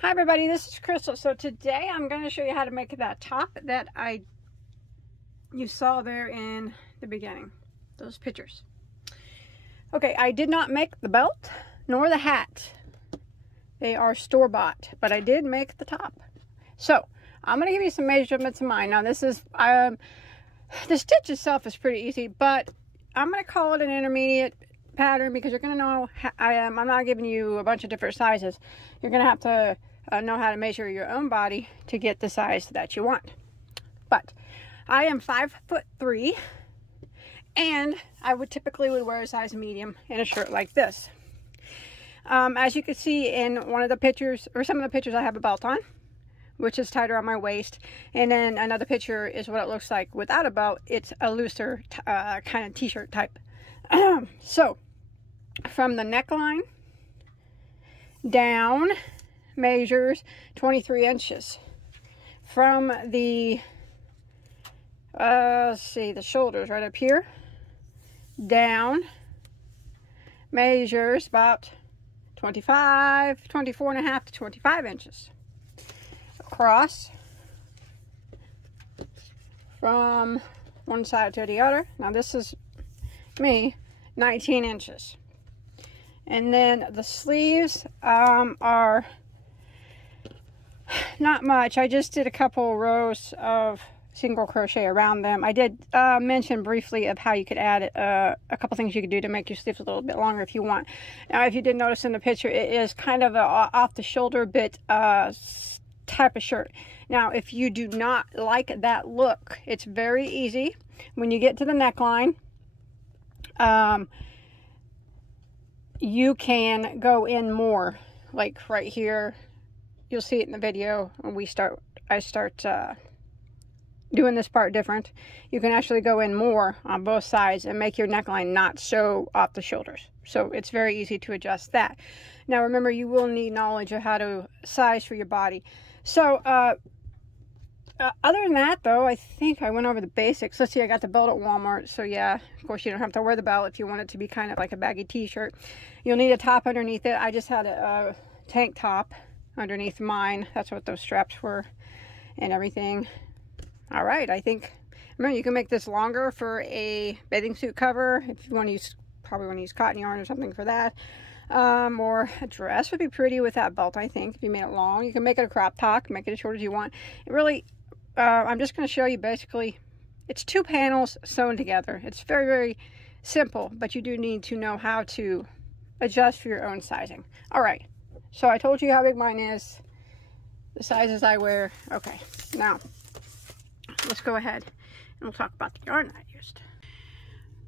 Hi everybody, this is Crystal. So today I'm going to show you how to make that top that you saw there in the beginning, those pictures. Okay, I did not make the belt nor the hat. They are store-bought, but I did make the top. So I'm going to give you some measurements of mine. Now this is, the stitch itself is pretty easy, but I'm going to call it an intermediate pattern because you're going to know, I'm not giving you a bunch of different sizes. You're going to have to know how to measure your own body to get the size that you want. But I am 5'3", and I would typically wear a size medium in a shirt like this. As you can see in one of the pictures, or some of the pictures, I have a belt on, which is tighter on my waist, and then another picture is what it looks like without a belt. It's a looser kind of t-shirt type. So from the neckline down measures 23 inches. From the let's see, the shoulders right up here down measures about 24 and a half to 25 inches. Across from one side to the other, now this is me, 19 inches. And then the sleeves are not much. I just did a couple rows of single crochet around them. I did mention briefly of how you could add a couple things you could do to make your sleeves a little bit longer if you want. Now, if you did notice in the picture, it is kind of a off the shoulder bit type of shirt. Now, if you do not like that look, it's very easy. When you get to the neckline, you can go in more, like right here. You'll see it in the video when I start doing this part different. You can actually go in more on both sides and make your neckline not so off the shoulders. So it's very easy to adjust that. Now remember, you will need knowledge of how to size for your body. So other than that though, I think I went over the basics. Let's see, I got the belt at Walmart. So yeah, of course you don't have to wear the belt if you want it to be kind of like a baggy t-shirt. You'll need a top underneath it. I just had a tank top underneath mine. That's what those straps were and everything. All right, I think, remember, you can make this longer for a bathing suit cover if you want to use, probably want to use cotton yarn or something for that. Or a dress would be pretty with that belt, I think, if you made it long. You can make it a crop top, make it as short as you want. It really, I'm just going to show you basically, it's 2 panels sewn together. It's very, very simple, but you do need to know how to adjust for your own sizing. All right, so I told you how big mine is, the sizes I wear. Okay, now let's go ahead and we'll talk about the yarn I used.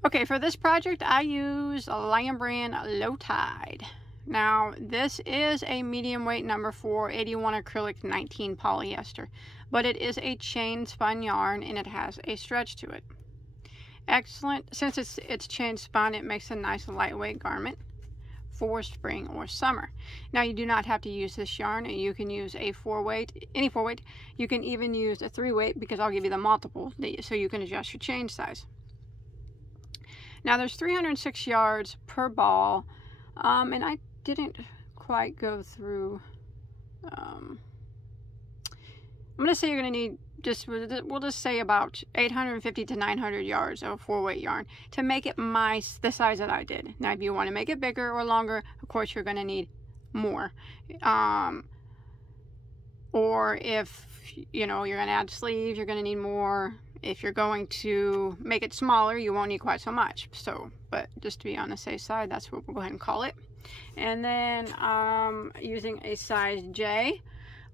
Okay, for this project I use a Lion Brand Low Tide. Now this is a medium weight number 4, 81 acrylic, 19 polyester, but it is a chain spun yarn and it has a stretch to it. Excellent, since it's chain spun, it makes a nice lightweight garment for spring or summer. Now you do not have to use this yarn. You can use a 4-weight, any 4-weight. You can even use a 3-weight because I'll give you the multiple so you can adjust your chain size. Now there's 306 yards per ball, and I didn't quite go through. I'm gonna say you're gonna need we'll just say about 850 to 900 yards of 4-weight yarn to make it the size that I did. Now if you want to make it bigger or longer, of course you're going to need more. Or if you know you're going to add sleeves, you're going to need more. If you're going to make it smaller, you won't need quite so much. So, but just to be on the safe side, that's what we'll go ahead and call it. And then using a size J,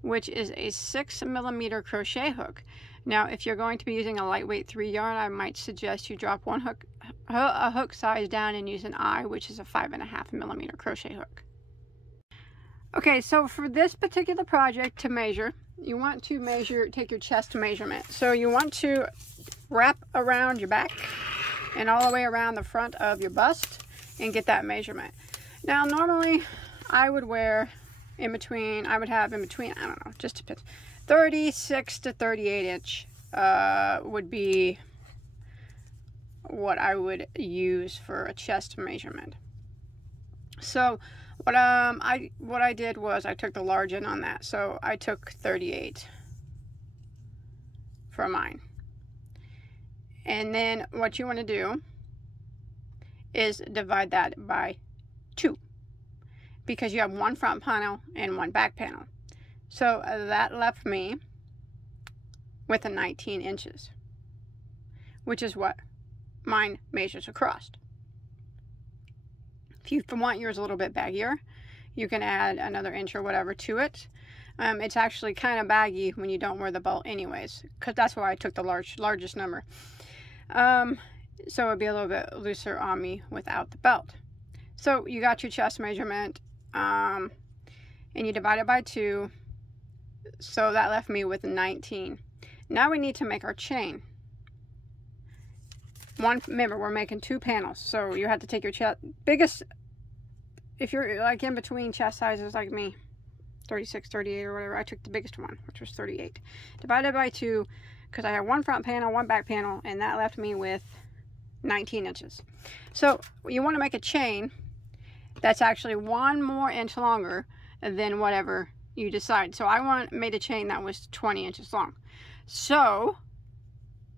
which is a 6mm crochet hook. Now if you're going to be using a lightweight 3 yarn, I might suggest you drop a hook size down and use an I, which is a 5.5mm crochet hook. Okay, so for this particular project, to measure, you want to take your chest measurement. So you want to wrap around your back and all the way around the front of your bust and get that measurement. Now normally I would wear I would have in between, I don't know, just depends, 36 to 38 inch would be what I would use for a chest measurement. So What I did was I took the large in on that, so I took 38 for mine. And then what you want to do is divide that by 2, because you have one front panel and one back panel. So that left me with a 19 inches, which is what mine measures across. If you want yours a little bit baggier, you can add another inch or whatever to it. It's actually kind of baggy when you don't wear the belt anyways, because that's why I took the largest number. So it'd be a little bit looser on me without the belt. So you got your chest measurement, and you divide it by 2. So that left me with 19. Now we need to make our chain. Remember, we're making 2 panels, so you have to take your biggest, if you're like in between chest sizes like me, 36, 38 or whatever, I took the biggest one, which was 38. Divided by 2, because I have one front panel, one back panel, and that left me with 19 inches. So you want to make a chain that's actually 1 more inch longer than whatever you decide. So I made a chain that was 20 inches long. So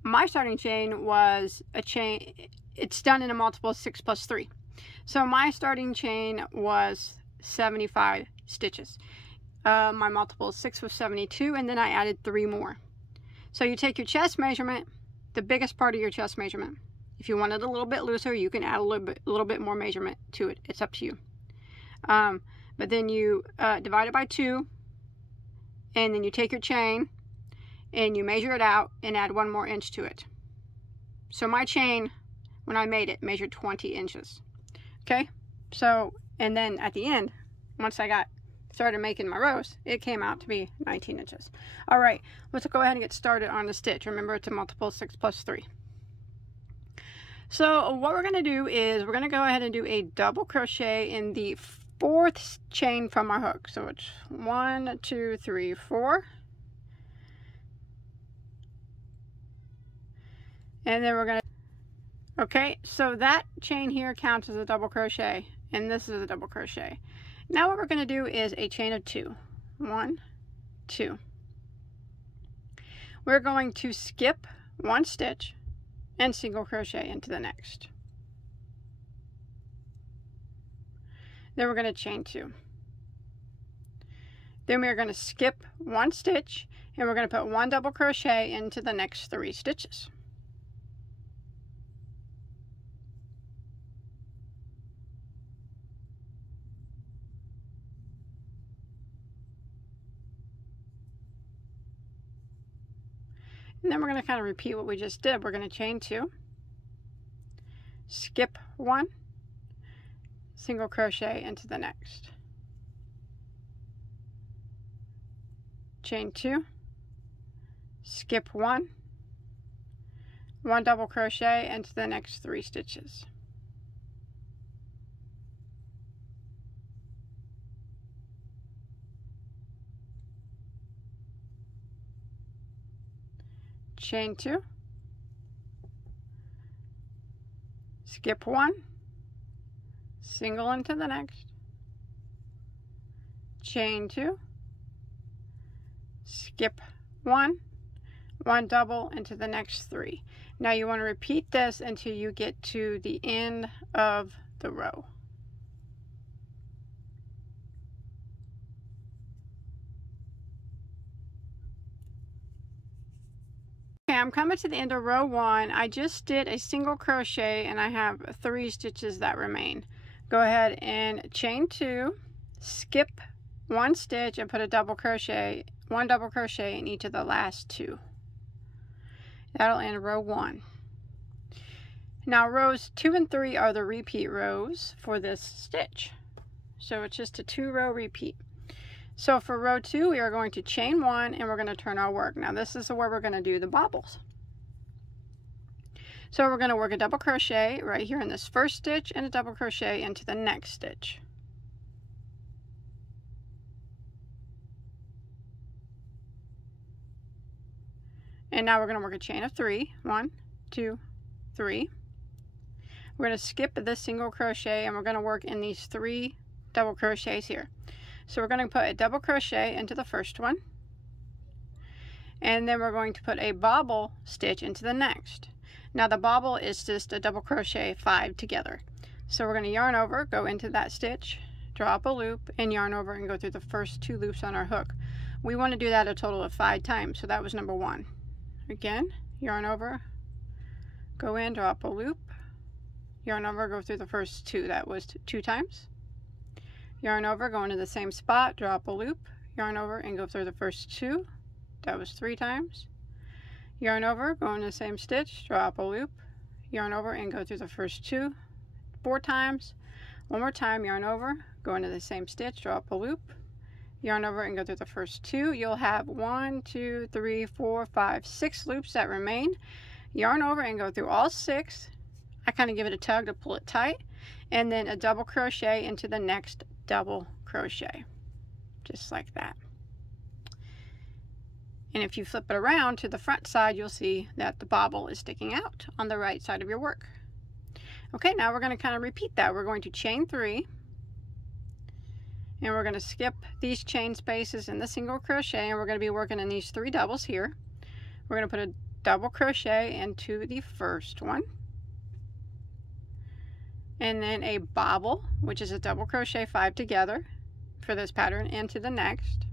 my starting chain was a chain, it's done in a multiple 6 plus 3. So my starting chain was 75 stitches. My multiple 6 was 72, and then I added 3 more. So you take your chest measurement, the biggest part of your chest measurement. If you want it a little bit looser, you can add a little bit more measurement to it. It's up to you. But then you divide it by 2, and then you take your chain and you measure it out and add 1 more inch to it. So my chain, when I made it, measured 20 inches. Okay, so, and then at the end, once I started making my rows, it came out to be 19 inches. All right, let's go ahead and get started on the stitch. Remember, it's a multiple 6 plus 3. So what we're going to do is we're going to go ahead and do a double crochet in the 4th chain from our hook. So it's 1, 2, 3, 4. And then we're going to, okay, so that chain here counts as a double crochet, and this is a double crochet. Now what we're going to do is a chain of 2. 1, 2. We're going to skip 1 stitch and single crochet into the next. Then we're going to chain 2. Then we're going to skip 1 stitch, and we're going to put 1 double crochet into the next 3 stitches. And then we're going to kind of repeat what we just did. We're going to chain 2, skip 1, single crochet into the next. Chain 2, skip 1, 1 double crochet into the next 3 stitches. Chain 2, skip 1, single into the next, chain 2, skip 1, 1 double into the next 3. Now you want to repeat this until you get to the end of the row. Okay, I'm coming to the end of row 1. I just did a single crochet and I have 3 stitches that remain. Go ahead and chain 2, skip 1 stitch and put a double crochet, 1 double crochet in each of the last 2. That'll end row 1. Now rows 2 and 3 are the repeat rows for this stitch. So it's just a 2-row repeat. So for row 2, we are going to chain 1 and we're going to turn our work. Now this is where we're going to do the bobbles. So we're going to work a double crochet right here in this first stitch and a double crochet into the next stitch. And now we're going to work a chain of 3. 1, 2, 3. We're going to skip this single crochet and we're going to work in these 3 double crochets here. So we're going to put a double crochet into the first one, and then we're going to put a bobble stitch into the next. Now the bobble is just a double crochet 5 together. So we're going to yarn over, go into that stitch, draw up a loop, and yarn over and go through the first 2 loops on our hook. We want to do that a total of 5 times, so that was number 1. Again, yarn over, go in, draw up a loop, yarn over, go through the first 2. That was 2 times. Yarn over, go into the same spot, draw up a loop, yarn over, and go through the first 2. That was 3 times. Yarn over, go in the same stitch, draw up a loop, yarn over, and go through the first 2. 4 times. One more time, yarn over, go into the same stitch, draw up a loop, yarn over, and go through the first 2. You'll have 1, 2, 3, 4, 5, 6 loops that remain. Yarn over and go through all 6. I kind of give it a tug to pull it tight, and then a double crochet into the next double crochet, just like that. And if you flip it around to the front side, you'll see that the bobble is sticking out on the right side of your work. Okay, now we're going to kind of repeat that. We're going to chain 3, and we're going to skip these chain spaces in the single crochet, and we're going to be working in these 3 doubles here. We're going to put a double crochet into the first one, and then a bobble, which is a double crochet 5 together for this pattern, into the next.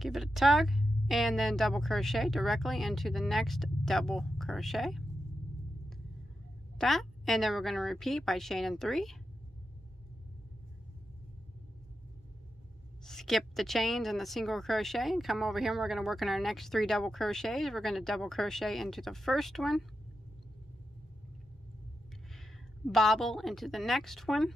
Give it a tug, and then double crochet directly into the next double crochet. That, and then we're going to repeat by chaining 3. Skip the chains and the single crochet and come over here, and we're going to work on our next 3 double crochets. We're going to double crochet into the first one, bobble into the next one,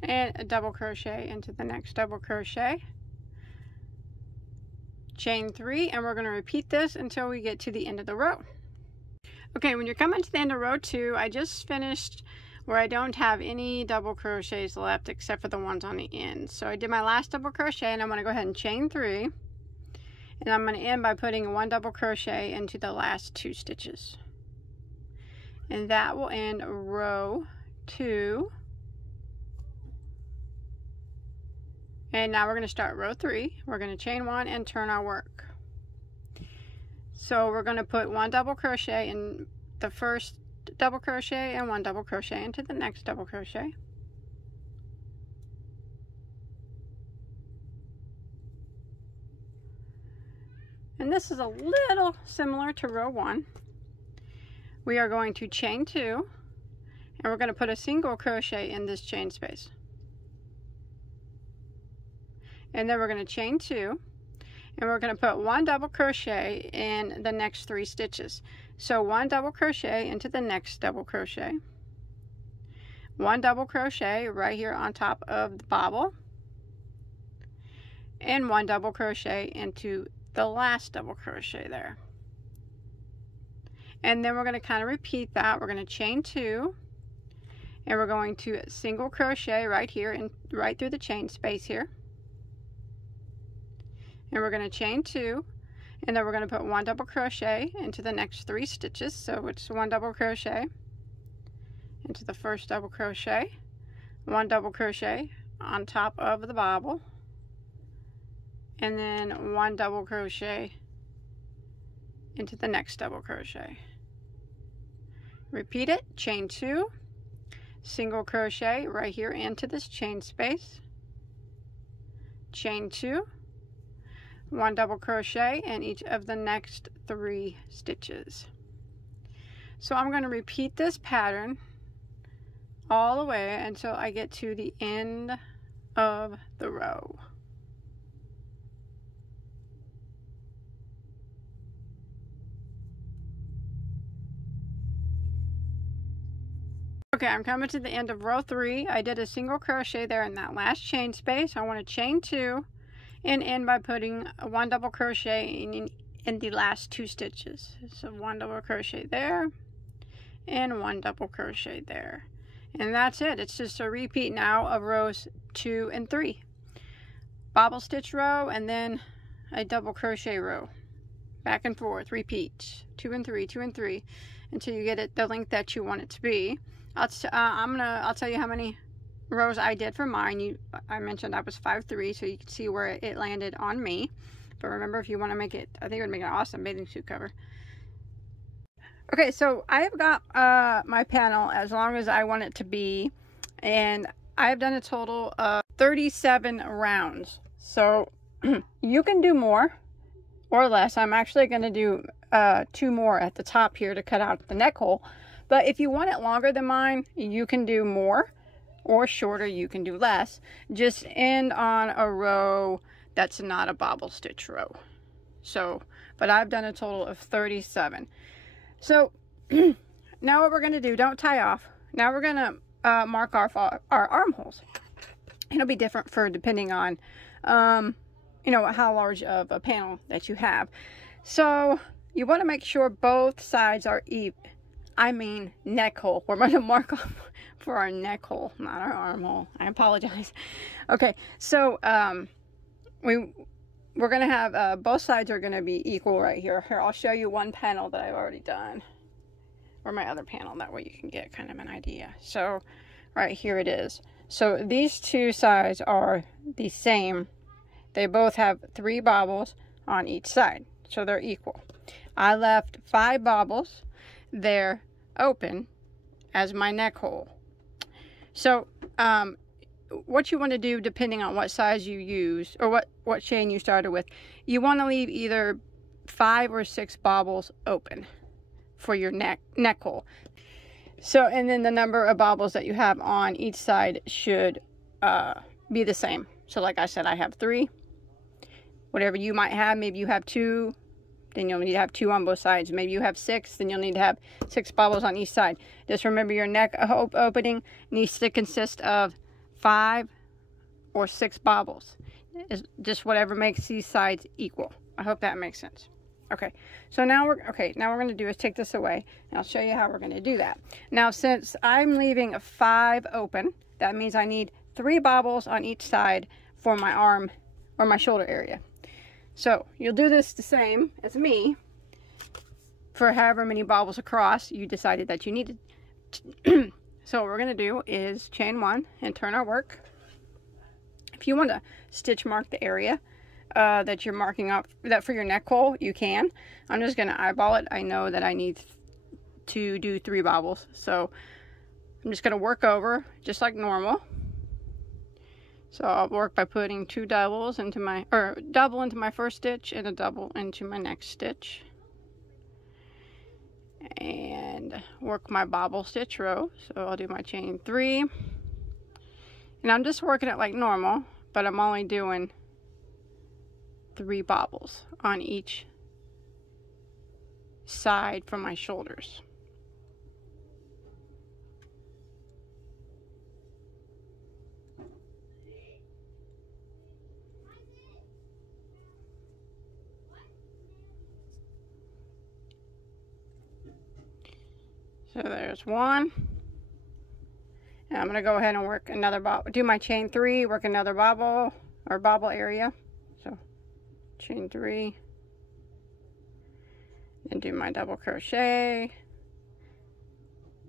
and a double crochet into the next double crochet, chain 3, and we're going to repeat this until we get to the end of the row. Okay, when you're coming to the end of row 2, I just finished where I don't have any double crochets left except for the ones on the end. So I did my last double crochet, and I'm going to go ahead and chain 3, and I'm going to end by putting 1 double crochet into the last 2 stitches, and that will end row 2. And now we're going to start row 3. We're going to chain 1 and turn our work. So we're going to put 1 double crochet in the first double crochet and 1 double crochet into the next double crochet. And this is a little similar to row 1. We are going to chain 2, and we're going to put a single crochet in this chain space. And then we're going to chain 2, and we're going to put 1 double crochet in the next 3 stitches. So 1 double crochet into the next double crochet, 1 double crochet right here on top of the bobble, and 1 double crochet into the last double crochet there. And then we're going to kind of repeat that. We're going to chain 2, and we're going to single crochet right here and right through the chain space here. And we're going to chain 2, and then we're going to put 1 double crochet into the next 3 stitches. So it's 1 double crochet into the first double crochet, 1 double crochet on top of the bobble, and then 1 double crochet into the next double crochet. Repeat it, chain 2, single crochet right here into this chain space, chain 2, 1 double crochet in each of the next 3 stitches. So I'm going to repeat this pattern all the way until I get to the end of the row. Okay, I'm coming to the end of row 3. I did a single crochet there in that last chain space. I want to chain 2 and end by putting 1 double crochet in the last 2 stitches. So 1 double crochet there and 1 double crochet there. And that's it. It's just a repeat now of rows 2 and 3. Bobble stitch row and then a double crochet row. Back and forth, repeat. 2 and 3, 2 and 3 until you get it the length that you want it to be. I'll tell you how many rows I did for mine. I mentioned I was 5'3", so you can see where it landed on me. But remember, if you want to make it, I think it would make an awesome bathing suit cover. Okay, so I have got my panel as long as I want it to be, and I have done a total of 37 rounds. So you can do more or less. I'm actually going to do 2 more at the top here to cut out the neck hole. But if you want it longer than mine, you can do more, or shorter, you can do less. Just end on a row that's not a bobble stitch row. So, but I've done a total of 37. So now what we're going to do, don't tie off. Now we're going to mark our armholes. It'll be different for depending on, you know, how large of a panel that you have. So you want to make sure both sides are even. I mean neck hole. We're going to mark off for our neck hole, not our armhole. I apologize. Okay, so we're going to have both sides are going to be equal right here. Here, I'll show you one panel that I've already done, or my other panel. That way you can get kind of an idea. So right here it is. So these 2 sides are the same. They both have 3 bobbles on each side, so they're equal. I left 5 bobbles there open as my neck hole. So what you want to do, depending on what size you use or what chain you started with, you want to leave either 5 or 6 bobbles open for your neck hole. So, and then the number of bobbles that you have on each side should be the same. So like I said, I have 3. Whatever you might have, maybe you have 2, then you'll need to have 2 on both sides. Maybe you have 6, then you'll need to have 6 bobbles on each side. Just remember, your neck opening needs to consist of 5 or 6 bobbles. It's just whatever makes these sides equal. I hope that makes sense. Okay, so now we're going to do is take this away, and I'll show you how we're going to do that. Now, since I'm leaving 5 open, that means I need 3 bobbles on each side for my arm or my shoulder area. So you'll do this the same as me for however many bobbles across you decided that you needed. So what we're going to do is chain 1 and turn our work. If you want to stitch mark the area that you're marking up that for your neck hole, you can. I'm just going to eyeball it. I know that I need to do 3 bobbles, so I'm just going to work over just like normal. So I'll work by putting 2 doubles into my, or double into my first stitch and a double into my next stitch. And work my bobble stitch row. So I'll do my chain 3. And I'm just working it like normal, but I'm only doing 3 bobbles on each side from my shoulders. So there's 1. And I'm going to go ahead and work another bobble. Do my chain 3, work another bobble or bobble area. So chain 3. And do my double crochet,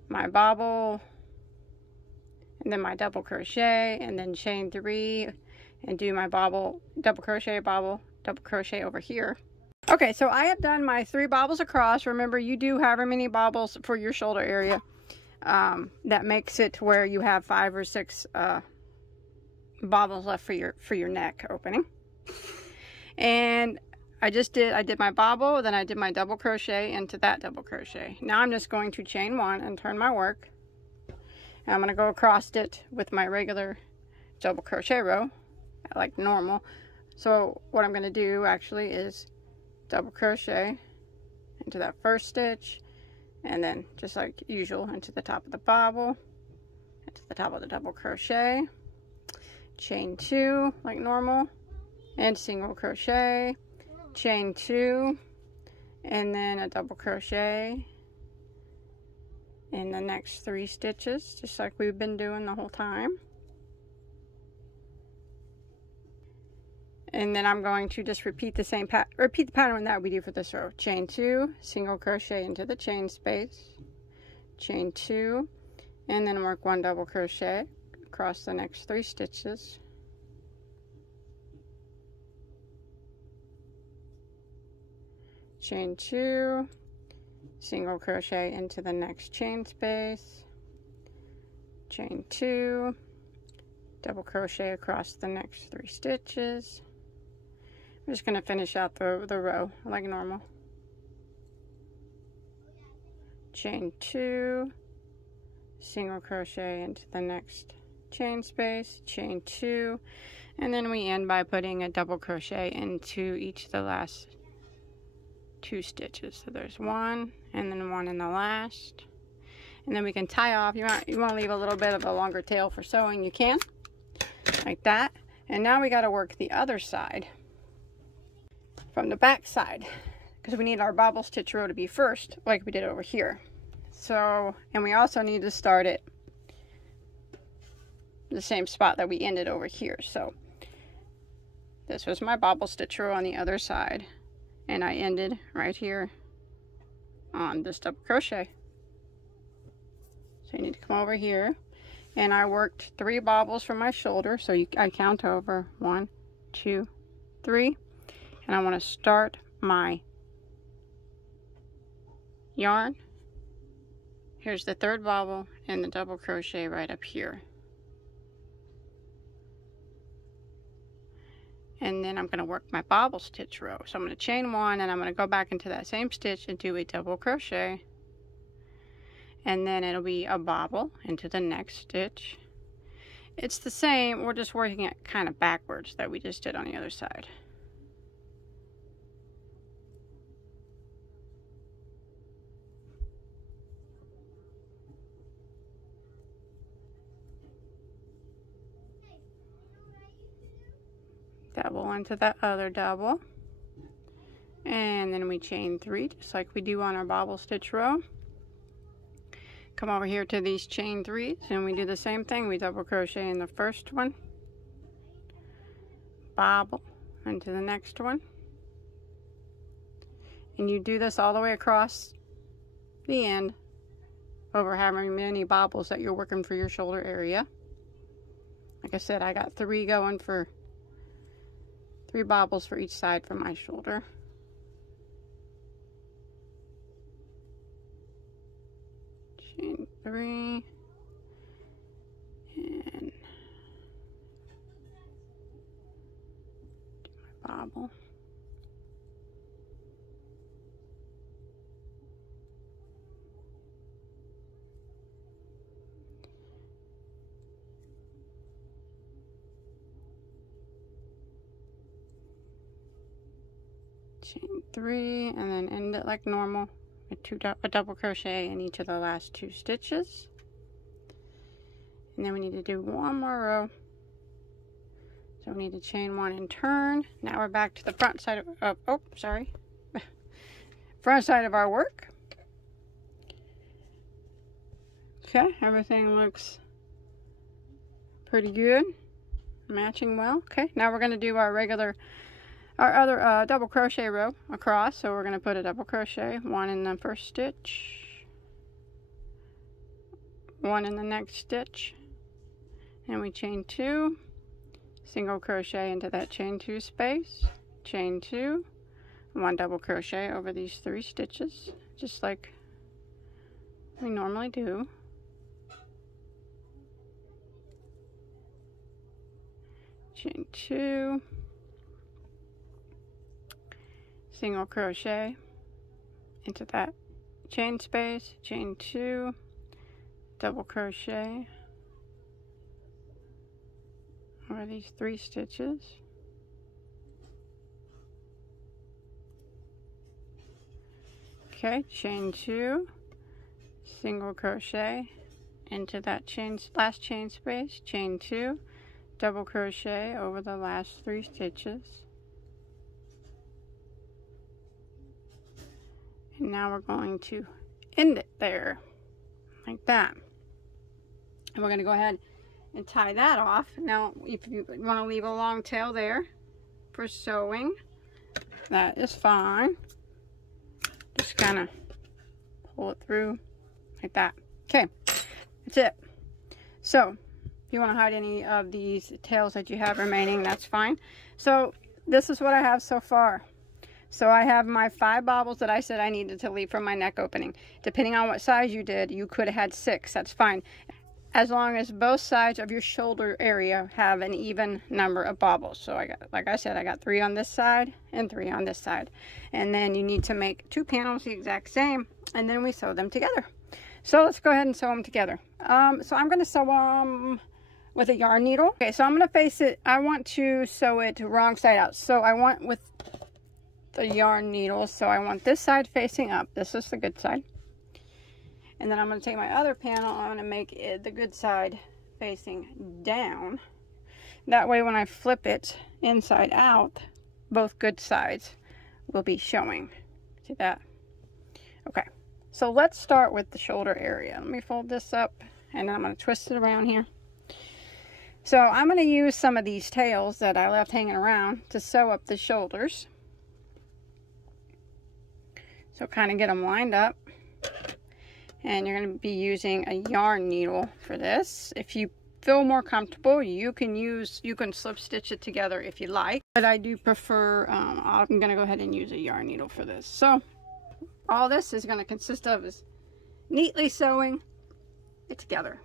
my bobble, and then my double crochet, and then chain 3 and do my bobble, double crochet, bobble, double crochet over here. Okay, so I have done my 3 bobbles across. Remember, you do however many bobbles for your shoulder area. That makes it where you have 5 or 6 bobbles left for your neck opening. And I did my bobble, then I did my double crochet into that double crochet. Now I'm just going to chain 1 and turn my work. And I'm going to go across it with my regular double crochet row, like normal. So what I'm going to do actually is double crochet into that first stitch, and then just like usual into the top of the bobble, to the top of the double crochet, chain 2 like normal, and single crochet, chain 2, and then a double crochet in the next 3 stitches, just like we've been doing the whole time. And then I'm going to just repeat the pattern that we do for this row. Chain 2, single crochet into the chain space, chain 2, and then work 1 double crochet across the next 3 stitches. Chain 2, single crochet into the next chain space, chain 2, double crochet across the next 3 stitches. I'm just going to finish out the row like normal. Chain 2, single crochet into the next chain space, chain 2, and then we end by putting a double crochet into each of the last 2 stitches. So there's 1 and then 1 in the last, and then we can tie off. You want to leave a little bit of a longer tail for sewing, you can, like that. And now we got to work the other side from the back side, because we need our bobble stitch row to be first, like we did over here. So, and we also need to start it the same spot that we ended over here. So this was my bobble stitch row on the other side, and I ended right here on this double crochet. So you need to come over here, and I worked 3 bobbles from my shoulder, so I count over 1, 2, 3, and I want to start my yarn. Here's the 3rd bobble and the double crochet right up here. And then I'm going to work my bobble stitch row. So I'm going to chain 1, and I'm going to go back into that same stitch and do a double crochet. And then it'll be a bobble into the next stitch. It's the same, we're just working it kind of backwards that we just did on the other side. Double into that other double, and then we chain 3 just like we do on our bobble stitch row. Come over here to these chain 3s, and we do the same thing. We double crochet in the first one, bobble into the next one, and you do this all the way across the end over however many bobbles that you're working for your shoulder area. Like I said, I got 3 going for 3 bobbles for each side for my shoulder. Chain 3, and do my bobble. Chain 3, and then end it like normal with a double crochet in each of the last 2 stitches. And then we need to do 1 more row. So we need to chain 1 and turn. Now we're back to the front side of front side of our work. Okay, everything looks pretty good, matching well. Okay, now we're going to do our other double crochet row across. So we're going to put a double crochet, 1 in the first stitch, 1 in the next stitch, and we chain 2, single crochet into that chain 2 space, chain 2, 1 double crochet over these 3 stitches, just like we normally do. Chain 2, single crochet into that chain space, chain 2, double crochet over these 3 stitches, okay, chain 2, single crochet into that last chain space, chain 2, double crochet over the last 3 stitches. And now we're going to end it there, like that. And we're going to go ahead and tie that off. Now, if you want to leave a long tail there for sewing, that is fine. Just kind of pull it through like that. Okay, that's it. So, if you want to hide any of these tails that you have remaining, that's fine. So, this is what I have so far. So, I have my 5 bobbles that I said I needed to leave for my neck opening. Depending on what size you did, you could have had 6. That's fine. As long as both sides of your shoulder area have an even number of bobbles. So I got, like I said, I got 3 on this side and 3 on this side. And then you need to make 2 panels the exact same, and then we sew them together. So let's go ahead and sew them together. So I'm going to sew them with a yarn needle. Okay, so I'm going to face it. I want to sew it wrong side out. So I want with the yarn needle. So I want this side facing up. This is the good side. And then I'm going to take my other panel, I'm going to make it the good side facing down. That way when I flip it inside out, both good sides will be showing. See that? Okay, so let's start with the shoulder area. Let me fold this up, and then I'm going to twist it around here. So I'm going to use some of these tails that I left hanging around to sew up the shoulders. So kind of get them lined up. And you're going to be using a yarn needle for this. If you feel more comfortable, you can slip stitch it together if you like. But I do prefer, I'm going to go ahead and use a yarn needle for this. So all this is going to consist of is neatly sewing it together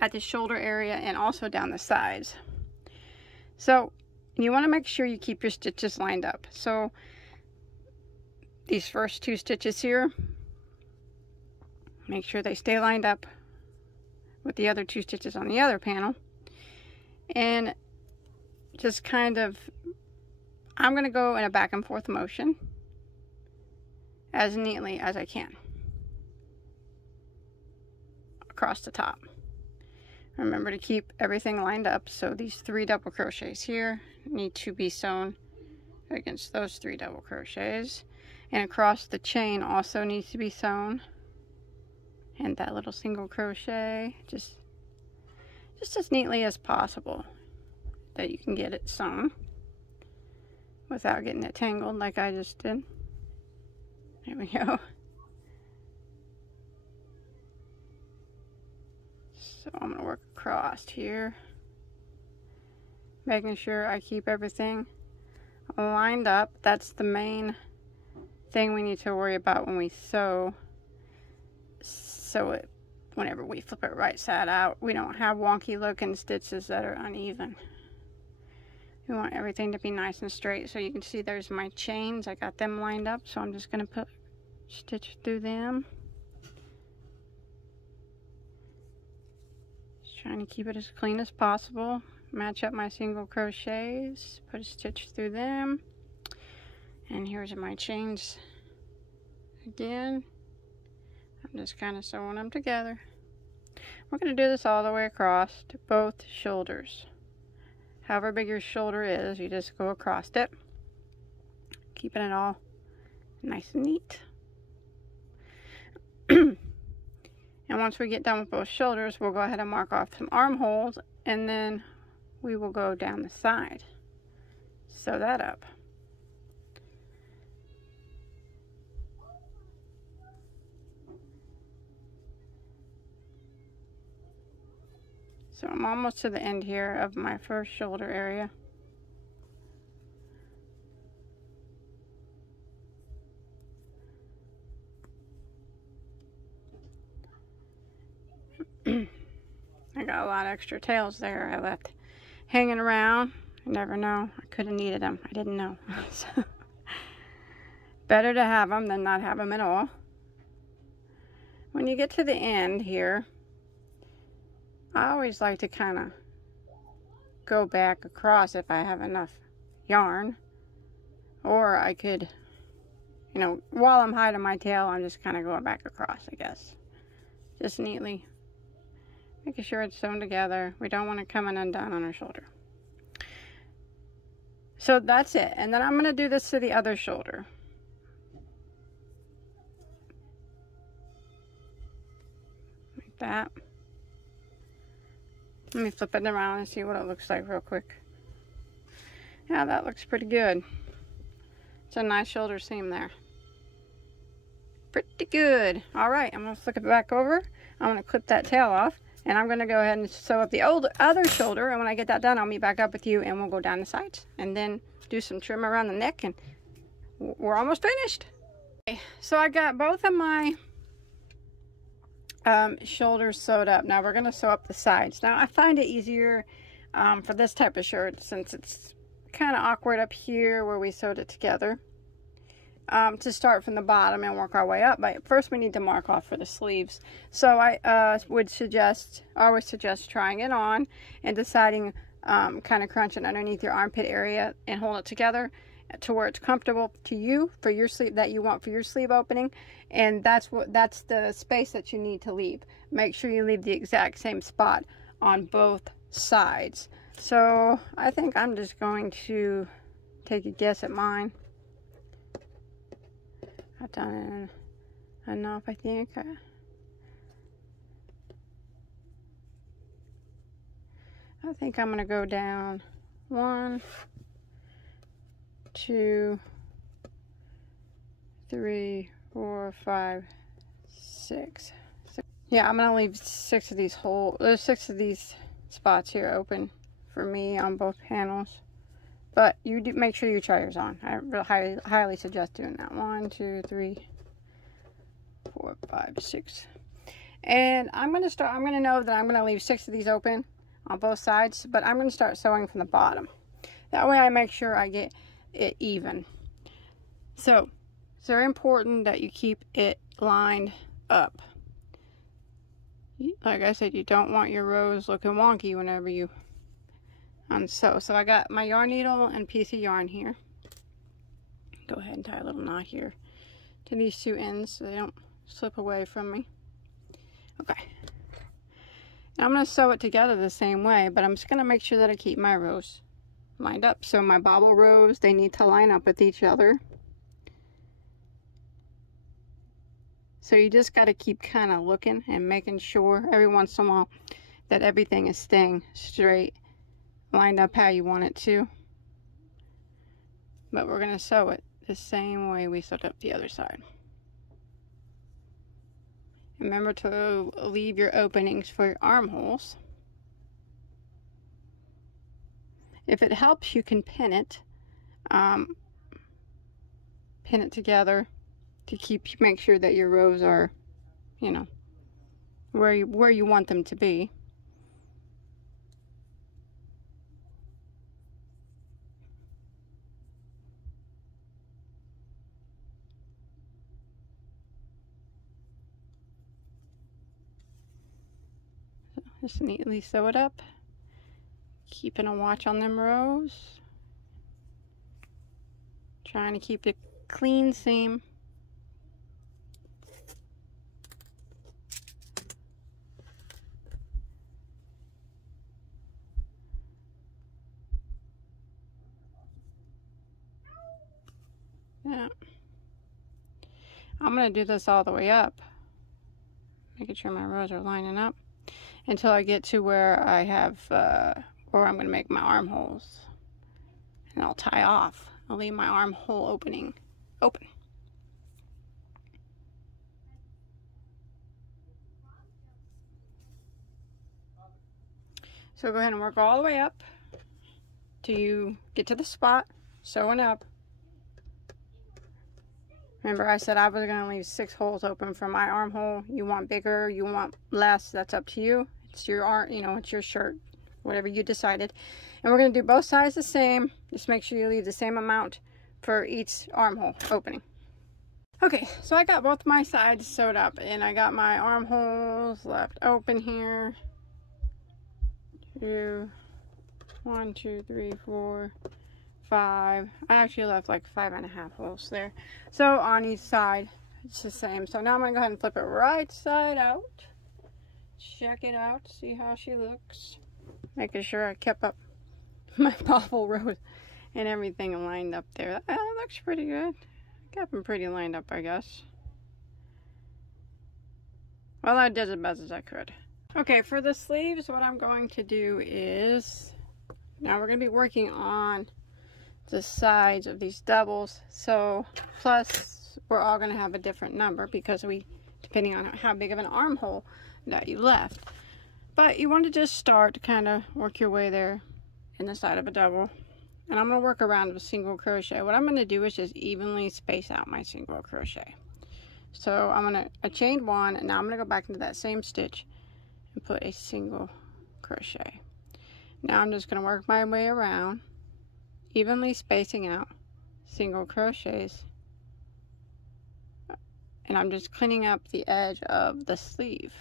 at the shoulder area and also down the sides. So you want to make sure you keep your stitches lined up. So these first 2 stitches here, make sure they stay lined up with the other 2 stitches on the other panel. And just kind of, I'm going to go in a back and forth motion as neatly as I can across the top. Remember to keep everything lined up. So these 3 double crochets here need to be sewn against those 3 double crochets. And across the chain also needs to be sewn. And that little single crochet, just as neatly as possible that you can get it sewn without getting it tangled like I just did. There we go. So I'm going to work across here, making sure I keep everything lined up. That's the main thing we need to worry about when we sew. So whenever we flip it right side out, we don't have wonky looking stitches that are uneven. We want everything to be nice and straight. So you can see there's my chains. I got them lined up, so I'm just going to put stitch through them. Just trying to keep it as clean as possible. Match up my single crochets, put a stitch through them. And here's my chains again. I'm just kind of sewing them together. We're going to do this all the way across to both shoulders. However big your shoulder is, you just go across it, keeping it all nice and neat. And once we get done with both shoulders, we'll go ahead and mark off some armholes, and then we will go down the side. Sew that up. So I'm almost to the end here of my first shoulder area. I got a lot of extra tails there I left hanging around. I never know. I could have needed them. I didn't know. So, better to have them than not have them at all. When you get to the end here, I always like to kind of go back across if I have enough yarn. Or I could, you know, while I'm hiding my tail, I'm just kind of going back across, I guess. just neatly making sure it's sewn together. We don't want it coming undone on our shoulder. So that's it. And then I'm going to do this to the other shoulder. Like that. Let me flip it around and see what it looks like real quick. Yeah, that looks pretty good. It's a nice shoulder seam there. Pretty good. All right, I'm going to flip it back over. I'm going to clip that tail off. And I'm going to go ahead and sew up the other shoulder. And when I get that done, I'll meet back up with you and we'll go down the sides. And then do some trim around the neck and we're almost finished. Okay, so I got both of my shoulders sewed up. Now we're going to sew up the sides. Now I find it easier for this type of shirt since it's kind of awkward up here where we sewed it together. To start from the bottom and work our way up, but first we need to mark off for the sleeves. So I always suggest trying it on and deciding, kind of crunching underneath your armpit area and hold it together to where it's comfortable to you for your sleeve that you want for your sleeve opening, and that's the space that you need to leave. Make sure you leave the exact same spot on both sides. So I think I'm just going to take a guess at mine. I've done enough, I think. I think I'm going to go down 1, 2, 3, 4, 5, 6. Yeah, I'm going to leave 6 of these there's 6 of these spots here open for me on both panels. But you do make sure you try yours on. I really highly suggest doing that. 1, 2, 3, 4, 5, 6. And I'm going to know that I'm going to leave 6 of these open on both sides, but I'm going to start sewing from the bottom. That way I make sure I get it even. So it's very important that you keep it lined up. Like I said, you don't want your rows looking wonky whenever you unsew. So I got my yarn needle and piece of yarn here. Go ahead and tie a little knot here to these 2 ends so they don't slip away from me. Okay. Now I'm going to sew it together the same way, but I'm just going to make sure that I keep my rows lined up. So my bobble rows, they need to line up with each other. So you just got to keep kind of looking and making sure every once in a while that everything is staying straight, lined up how you want it to. But we're going to sew it the same way we sewed up the other side. Remember to leave your openings for your armholes. If it helps, you can pin it together to make sure that your rows are, you know, where you want them to be. Just neatly sew it up, keeping a watch on them rows, trying to keep it clean seam. Yeah, I'm going to do this all the way up, making sure my rows are lining up until I get to where I have, where I'm going to make my armholes. And I'll tie off. I'll leave my armhole opening open. So go ahead and work all the way up till you get to the spot, sewing up. Remember I said I was going to leave 6 holes open for my armhole. You want bigger, you want less, that's up to you. It's your art, you know, it's your shirt, whatever you decided. And we're going to do both sides the same. Just make sure you leave the same amount for each armhole opening. Okay, so I got both my sides sewed up and I got my armholes left open here. 1, 2, 3, 4, 5. I actually left like 5.5 holes there. So on each side, it's the same. So now I'm going to go ahead and flip it right side out. check it out, see how she looks. Making sure I kept up my bobble rows and everything lined up there. That looks pretty good. Got them pretty lined up, I guess. Well, I did as best as I could. Okay, for the sleeves, what I'm going to do is, now we're going to be working on the sides of these doubles. So, plus, we're all going to have a different number because depending on how big of an armhole that you left. But you want to just start to kind of work your way there in the side of a double. And I'm going to work around with single crochet. What I'm going to do is just evenly space out my single crochet. So I chained one, and now I'm going to go back into that same stitch and put a single crochet. Now I'm just going to work my way around, evenly spacing out single crochets. And I'm just cleaning up the edge of the sleeve.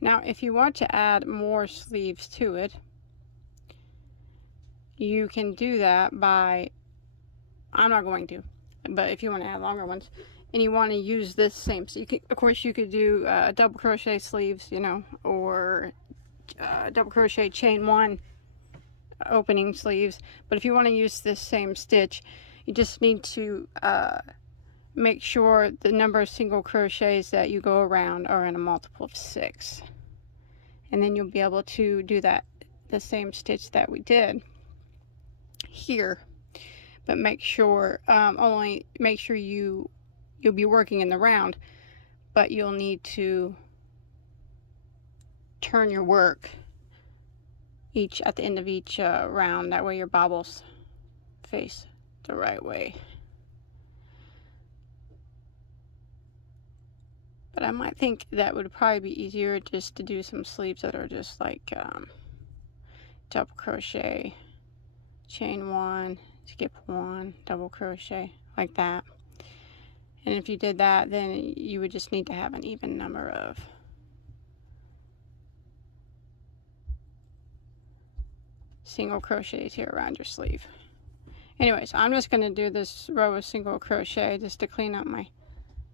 Now, if you want to add more sleeves to it, you can do that by, I'm not going to, but if you want to add longer ones, and you want to use this same, so you can, of course, you could do double crochet sleeves, you know, or double crochet chain one opening sleeves. But if you want to use this same stitch, you just need to make sure the number of single crochets that you go around are in a multiple of 6. And then you'll be able to do that, the same stitch that we did here. But make sure, only make sure you'll be working in the round, but you'll need to turn your work at the end of each round. That way your bobbles face the right way. But I might think that would probably be easier just to do some sleeves that are just like double crochet, chain one, skip one, double crochet, like that. And if you did that, then you would just need to have an even number of single crochets here around your sleeve. Anyways, I'm just going to do this row of single crochet just to clean up my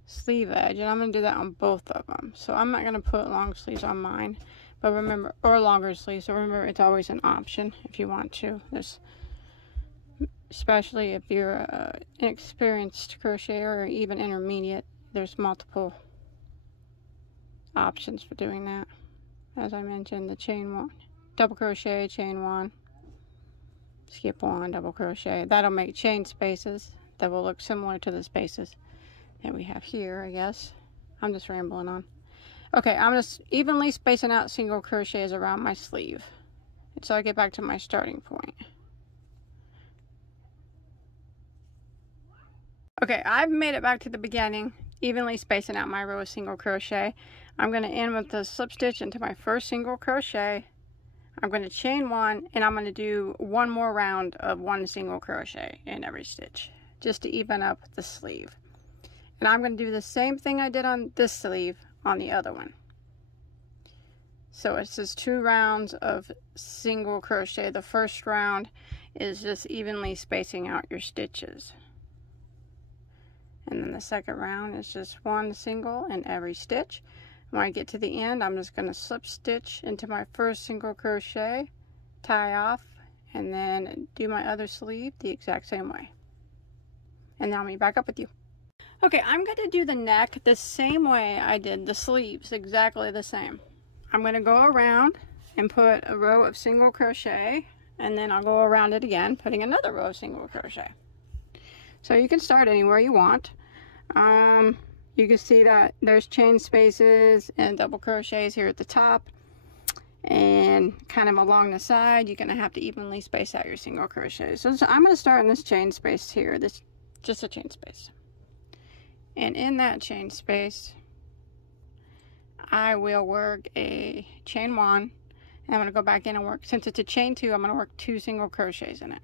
sleeve edge, and I'm going to do that on both of them. So I'm not going to put long sleeves on mine, but remember, or longer sleeves, so remember it's always an option if you want to. This, especially if you're an inexperienced crocheter or even intermediate, there's multiple options for doing that. As I mentioned, the chain one, double crochet, chain one, skip one, double crochet. That'll make chain spaces that will look similar to the spaces that we have here, I guess. I'm just rambling on. Okay, I'm just evenly spacing out single crochets around my sleeve until I get back to my starting point. Okay, I've made it back to the beginning, evenly spacing out my row of single crochet. I'm going to end with the slip stitch into my first single crochet. I'm going to chain one, and I'm going to do one more round of one single crochet in every stitch, just to even up the sleeve. And I'm going to do the same thing I did on this sleeve on the other one. So it's just 2 rounds of single crochet. The first round is just evenly spacing out your stitches. And then the second round is just 1 single in every stitch. When I get to the end, I'm just going to slip stitch into my first single crochet, tie off, and then do my other sleeve the exact same way. And now I'll be back up with you. Okay, I'm going to do the neck the same way I did the sleeves, exactly the same. I'm going to go around and put a row of single crochet, and then I'll go around it again, putting another row of single crochet. So you can start anywhere you want. You can see that there's chain spaces and double crochets here at the top, and kind of along the side you're going to have to evenly space out your single crochets. So I'm going to start in this chain space here, this just a chain space. And in that chain space, I will work a chain one, and I'm going to go back in and work, since it's a chain two, I'm going to work 2 single crochets in it.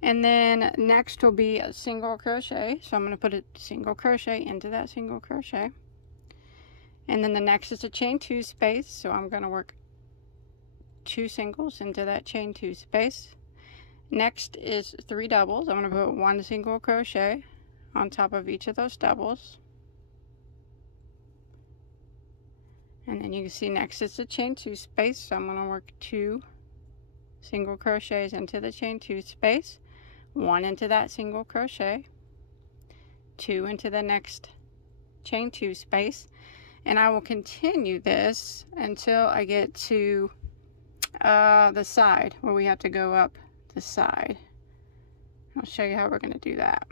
And then next will be a single crochet, so I'm going to put a single crochet into that single crochet. And then the next is a chain 2 space, so I'm going to work 2 singles into that chain 2 space. Next is 3 doubles. I'm going to put 1 single crochet on top of each of those doubles. And then you can see next it's a chain 2 space, so I'm going to work 2 single crochets into the chain 2 space, 1 into that single crochet, 2 into the next chain 2 space, and I will continue this until I get to the side where we have to go up the side. I'll show you how we're going to do that.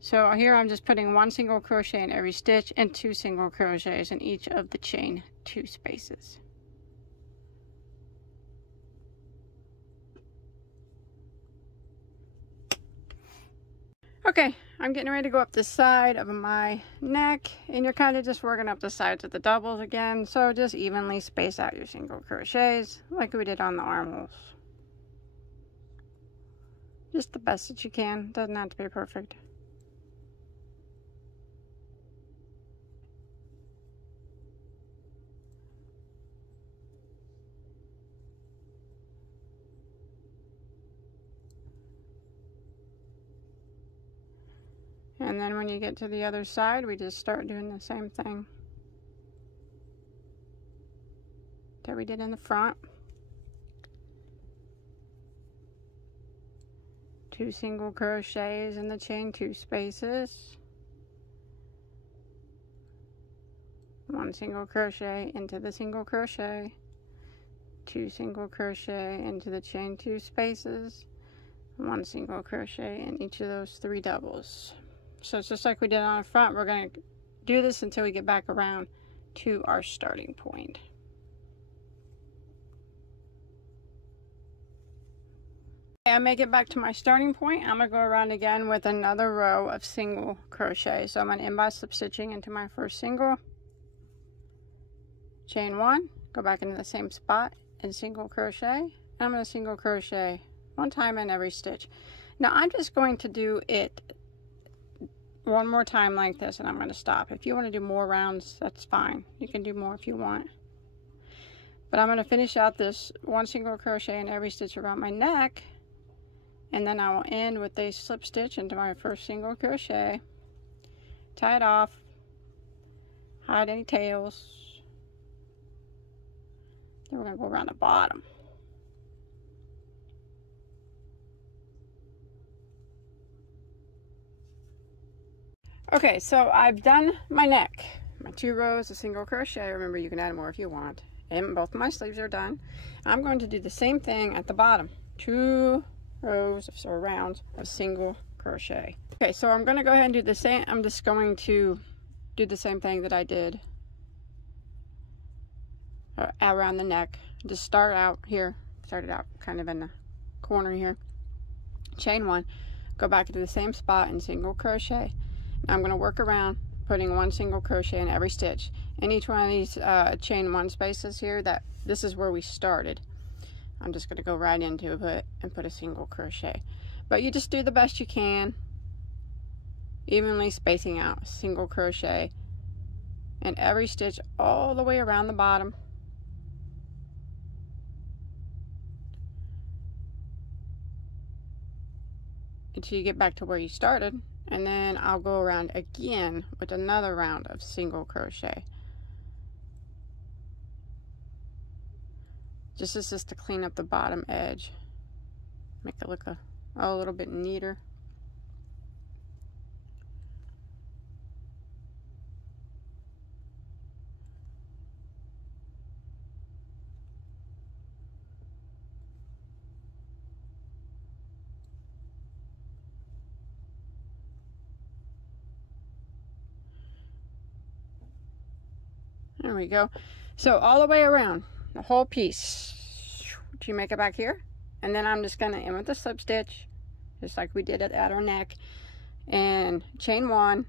So here I'm just putting 1 single crochet in every stitch and 2 single crochets in each of the chain 2 spaces. Okay, I'm getting ready to go up the side of my neck, and you're kind of just working up the sides of the doubles again, so just evenly space out your single crochets like we did on the armholes. Just the best that you can, doesn't have to be perfect. And then when you get to the other side, we just start doing the same thing that we did in the front. 2 single crochets in the chain 2 spaces, 1 single crochet into the single crochet, 2 single crochet into the chain 2 spaces, 1 single crochet in each of those 3 doubles. So it's just like we did on the front. We're going to do this until we get back around to our starting point. I make it back to my starting point. I'm going to go around again with another row of single crochet. So I'm going to end by slip stitching into my first single, chain 1, go back into the same spot and single crochet. And I'm going to single crochet 1 time in every stitch. Now I'm just going to do it 1 more time like this, and I'm going to stop. If you want to do more rounds, that's fine. You can do more if you want. But I'm going to finish out this 1 single crochet in every stitch around my neck, and then I will end with a slip stitch into my first single crochet, tie it off, hide any tails. Then we're going to go around the bottom. Okay, so I've done my neck, my 2 rows of single crochet. Remember, you can add more if you want. And both my sleeves are done. I'm going to do the same thing at the bottom. 2 rows or rounds of single crochet. Okay, so I'm going to go ahead and do the same. I'm just going to do the same thing that I did around the neck. Just start out here. Start it out kind of in the corner here. Chain 1. Go back into the same spot and single crochet. I'm going to work around putting 1 single crochet in every stitch. In each one of these chain 1 spaces here, this is where we started. I'm just going to go right into it and put a single crochet. But you just do the best you can, evenly spacing out single crochet in every stitch all the way around the bottom. Until you get back to where you started. And then I'll go around again with another round of single crochet. This is just to clean up the bottom edge. Make it look a little bit neater. There we go. So all the way around the whole piece, you make it back here, and then I'm just going to end with a slip stitch, just like we did it at our neck, and chain 1,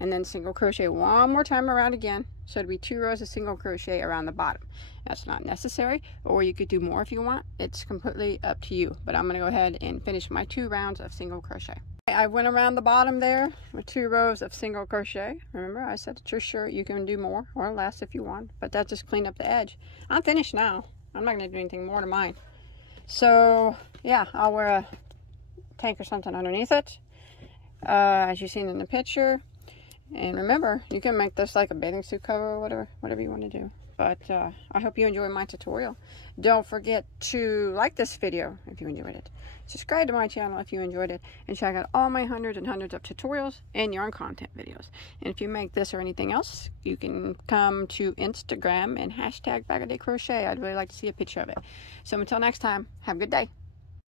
and then single crochet 1 more time around again. So it'd be 2 rows of single crochet around the bottom. That's not necessary, or you could do more if you want. It's completely up to you. But I'm going to go ahead and finish my 2 rounds of single crochet. I went around the bottom there with 2 rows of single crochet. Remember, I said it's your shirt. You can do more or less if you want, but that just cleaned up the edge. I'm finished now. I'm not going to do anything more to mine. So yeah, I'll wear a tank or something underneath it. as you've seen in the picture. And remember, you can make this like a bathing suit cover or whatever you want to do. But I hope you enjoyed my tutorial. Don't forget to like this video if you enjoyed it. Subscribe to my channel if you enjoyed it. And check out all my hundreds and hundreds of tutorials and yarn content videos. And if you make this or anything else, you can come to Instagram and hashtag Bag O Day Crochet. I'd really like to see a picture of it. So until next time, have a good day.